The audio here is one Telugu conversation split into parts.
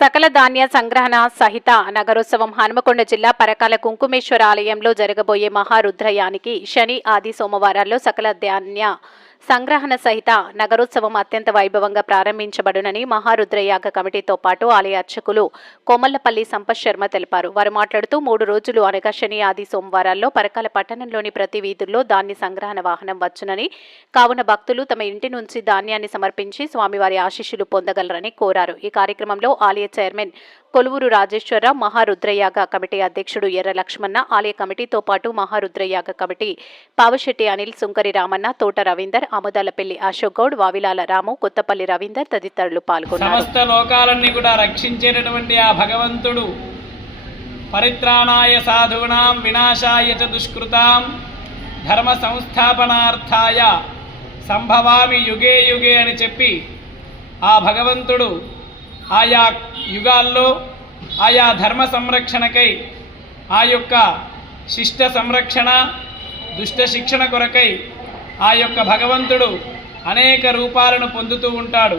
సకల ధాన్య సంగ్రహణ సహిత నగరోత్సవం హనుమకొండ జిల్లా పరకాల కుంకుమేశ్వర ఆలయంలో జరగబోయే మహారుద్రయానికి శని ఆది సోమవారాల్లో సకల ధాన్య సంగ్రహణ సహిత నగరోత్సవం అత్యంత వైభవంగా ప్రారంభించబడునని మహారుద్రయాగ కమిటీతో పాటు ఆలయ అర్చకులు కోమల్లపల్లి సంపత్ శర్మ తెలిపారు. వారు మాట్లాడుతూ మూడు రోజులు అనగా శని ఆది సోమవారాల్లో పరకాల పట్టణంలోని ప్రతి వీధుల్లో ధాన్య సంగ్రహణ వాహనం వచ్చునని కావున భక్తులు తమ ఇంటి నుంచి ధాన్యాన్ని సమర్పించి స్వామివారి ఆశీస్సులు పొందగలరని కోరారు. ఈ కార్యక్రమంలో ఆలయ చైర్మన్ కొలువురు రాజేశ్వరరావు మహారుద్రయాగ కమిటీ అధ్యక్షుడు ఎర్ర లక్ష్మణ ఆలయ కమిటీతో పాటు మహారుద్రయాగ కమిటీ పావశెట్టి అనిల్ సుంకరి రామన్న తోట రవీందర్ ఆముదాలపల్లి అశోక్ గౌడ్ వావిలాల రాము కొత్తపల్లి రవీందర్ తదితరులు పాల్గొన్నారు. సమస్త లోకాలన్నీ కూడా రక్షించేటటువంటి ఆ భగవంతుడు పరిత్రాణాయ సాధూనాం వినాశాయ చ దుష్కృతాం ధర్మ సంస్థాపనార్థాయ సంభవామి యుగే యుగే అని చెప్పి ఆ భగవంతుడు ఆయా యుగాల్లో ఆయా ధర్మ సంరక్షణకై ఆ యొక్క శిష్ట సంరక్షణ దుష్ట శిక్షణ కొరకై ఆ యొక్క భగవంతుడు అనేక రూపాలను పొందుతూ ఉంటాడు.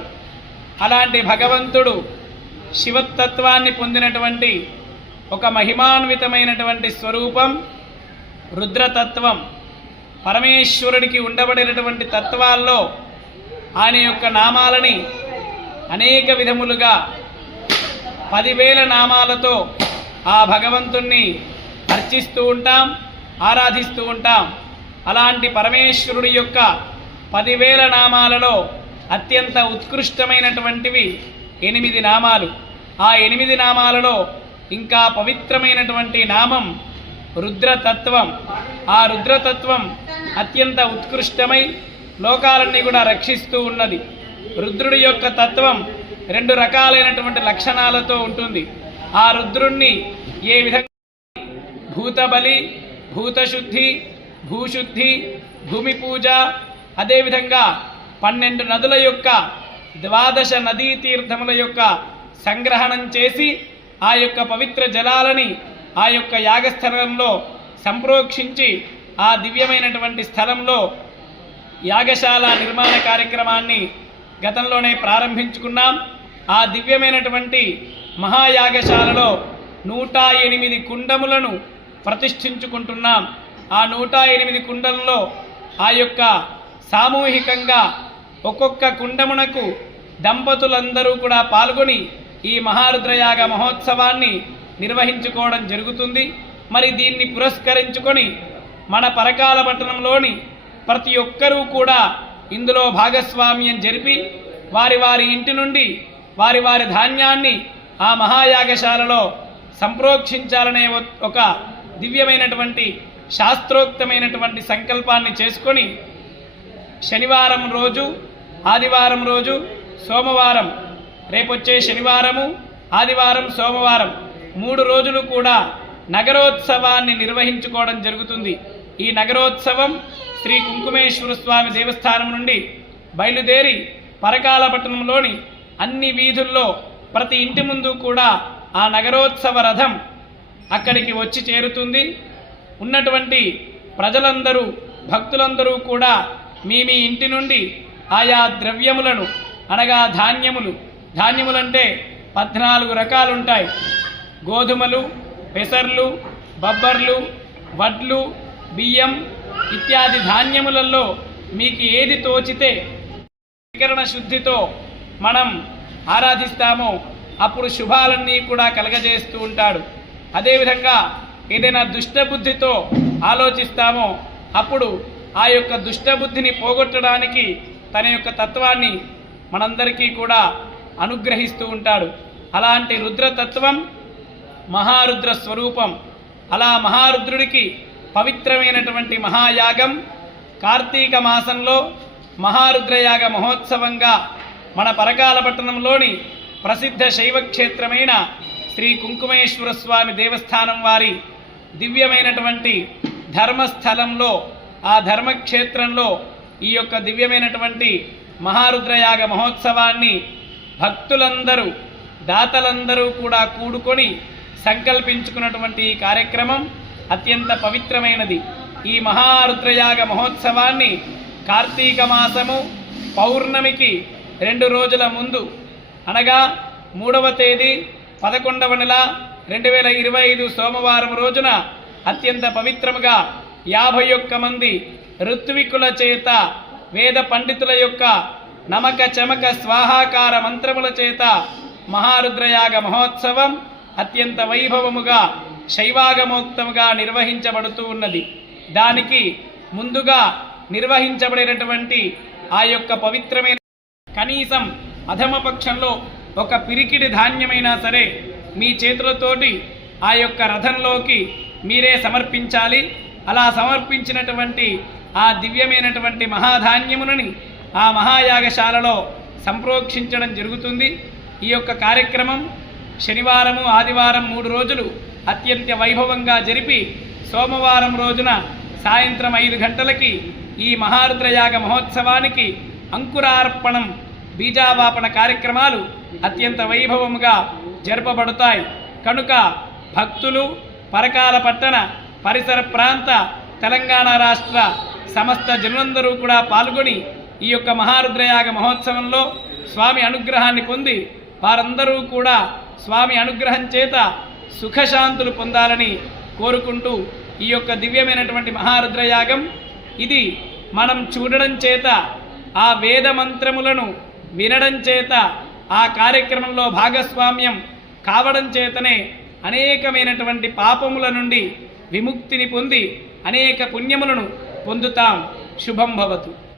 అలాంటి భగవంతుడు శివతత్వాన్ని పొందినటువంటి ఒక మహిమాన్వితమైనటువంటి స్వరూపం రుద్రతత్వం పరమేశ్వరుడికి ఉండబడినటువంటి తత్వాల్లో ఆయన యొక్క నామాలని అనేక విధములుగా పదివేల నామాలతో ఆ భగవంతుణ్ణి అర్చిస్తూ ఉంటాం ఆరాధిస్తూ ఉంటాం. అలాంటి పరమేశ్వరుడి యొక్క పదివేల నామాలలో అత్యంత ఉత్కృష్టమైనటువంటివి ఎనిమిది నామాలు. ఆ ఎనిమిది నామాలలో ఇంకా పవిత్రమైనటువంటి నామం రుద్రతత్వం. ఆ రుద్రతత్వం అత్యంత ఉత్కృష్టమై లోకాలన్నీ కూడా రక్షిస్తూ ఉన్నది. రుద్రుడి యొక్క తత్వం రెండు రకాలైనటువంటి లక్షణాలతో ఉంటుంది. ఆ రుద్రుణ్ణి ఏ విధంగా భూతబలి భూతశుద్ధి భూశుద్ధి భూమి పూజ అదేవిధంగా పన్నెండు నదుల యొక్క ద్వాదశ నదీ తీర్థముల యొక్క సంగ్రహణం చేసి ఆ యొక్క పవిత్ర జలాలని ఆ యొక్క యాగస్థలంలో సంప్రోక్షించి ఆ దివ్యమైనటువంటి స్థలంలో యాగశాల నిర్మాణ కార్యక్రమాన్ని గతంలోనే ప్రారంభించుకున్నాం. ఆ దివ్యమైనటువంటి మహాయాగశాలలో నూట ఎనిమిది కుండములను ప్రతిష్ఠించుకుంటున్నాం. ఆ నూట ఎనిమిది కుండల్లో ఆ యొక్క సామూహికంగా ఒక్కొక్క కుండమునకు దంపతులందరూ కూడా పాల్గొని ఈ మహారుద్రయాగ మహోత్సవాన్ని నిర్వహించుకోవడం జరుగుతుంది. మరి దీన్ని పురస్కరించుకొని మన పరకాల పట్టణంలోని ప్రతి ఒక్కరూ కూడా ఇందులో భాగస్వామ్యం జరిపి వారి వారి ఇంటి నుండి వారి వారి ధాన్యాన్ని ఆ మహాయాగశాలలో సంప్రోక్షించాలనే ఒక దివ్యమైనటువంటి శాస్త్రోక్తమైనటువంటి సంకల్పాన్ని చేసుకొని శనివారం రోజు ఆదివారం రోజు సోమవారం రేపొచ్చే శనివారము ఆదివారం సోమవారం మూడు రోజులు కూడా నగరోత్సవాన్ని నిర్వహించుకోవడం జరుగుతుంది. ఈ నగరోత్సవం శ్రీ కుంకుమేశ్వర స్వామి దేవస్థానం నుండి బయలుదేరి పరకాల పట్టణంలోని అన్ని వీధుల్లో ప్రతి ఇంటి ముందు కూడా ఆ నగరోత్సవ రథం అక్కడికి వచ్చి చేరుతుంది. ఉన్నటువంటి ప్రజలందరూ భక్తులందరూ కూడా మీ మీ ఇంటి నుండి ఆయా ద్రవ్యములను అనగా ధాన్యములు ధాన్యములంటే పద్నాలుగు రకాలుంటాయి. గోధుమలు పెసర్లు బబ్బర్లు వడ్లు బియ్యం ఇత్యాది ధాన్యములలో మీకు ఏది తోచితే వికరణ శుద్ధితో మనం ఆరాధిస్తామో అప్పుడు శుభాలన్నీ కూడా కలగజేస్తూ ఉంటాడు. అదేవిధంగా ఏదైనా దుష్టబుద్ధితో ఆలోచిస్తామో అప్పుడు ఆ యొక్క దుష్టబుద్ధిని పోగొట్టడానికి తన యొక్క తత్వాన్ని మనందరికీ కూడా అనుగ్రహిస్తూ ఉంటాడు. అలాంటి రుద్రతత్వం మహారుద్ర స్వరూపం అలా మహారుద్రుడికి పవిత్రమైనటువంటి మహాయాగం కార్తీక మాసంలో మహారుద్రయాగ మహోత్సవంగా మన పరకాల పట్టణంలోని ప్రసిద్ధ శైవక్షేత్రమైన శ్రీ కుంకుమేశ్వర స్వామి దేవస్థానం వారి దివ్యమైనటువంటి ధర్మస్థలంలో ఆ ధర్మక్షేత్రంలో ఈ యొక్క దివ్యమైనటువంటి మహారుద్రయాగ మహోత్సవాన్ని భక్తులందరూ దాతలందరూ కూడా కూడుకొని సంకల్పించుకున్నటువంటి ఈ కార్యక్రమం అత్యంత పవిత్రమైనది. ఈ మహారుద్రయాగ మహోత్సవాన్ని కార్తీక మాసము పౌర్ణమికి రెండు రోజుల ముందు అనగా మూడవ తేదీ పదకొండవ నెల రెండు వేల ఇరవై ఐదు సోమవారం రోజున అత్యంత పవిత్రముగా యాభై ఒక్క మంది ఋత్వికుల చేత వేద పండితుల యొక్క నమక చమక స్వాహాకార మంత్రముల చేత మహారుద్రయాగ మహోత్సవం అత్యంత వైభవముగా శైవాగమోక్తముగా నిర్వహించబడుతూ ఉన్నది. దానికి ముందుగా నిర్వహించబడినటువంటి ఆ యొక్క పవిత్రమైన కనీసం అధమ పక్షంలో ఒక పిరికిడి ధాన్యమైనా సరే మీ చేతులతోటి ఆ యొక్క రథంలోకి మీరే సమర్పించాలి. అలా సమర్పించినటువంటి ఆ దివ్యమైనటువంటి మహాధాన్యములని ఆ మహాయాగశాలలో సంప్రోక్షించడం జరుగుతుంది. ఈ యొక్క కార్యక్రమం శనివారము ఆదివారం మూడు రోజులు అత్యంత వైభవంగా జరిపి సోమవారం రోజున సాయంత్రం ఐదు గంటలకి ఈ మహారుద్రయాగ మహోత్సవానికి అంకురార్పణం బీజావాపణ కార్యక్రమాలు అత్యంత వైభవముగా జరపబడతాయి. కనుక భక్తులు పరకాల పట్టణ పరిసర ప్రాంత తెలంగాణ రాష్ట్ర సమస్త జనులందరూ కూడా పాల్గొని ఈ యొక్క మహారుద్రయాగ మహోత్సవంలో స్వామి అనుగ్రహాన్ని పొంది వారందరూ కూడా స్వామి అనుగ్రహం చేత సుఖశాంతులు పొందాలని కోరుకుంటూ ఈ యొక్క దివ్యమైనటువంటి మహారుద్రయాగం ఇది మనం చూడడం చేత ఆ వేద మంత్రములను వినడం చేత ఆ కార్యక్రమంలో భాగస్వామ్యం కావడం చేతనే అనేకమైనటువంటి పాపముల నుండి విముక్తిని పొంది అనేక పుణ్యములను పొందుతాం. శుభం భవతు.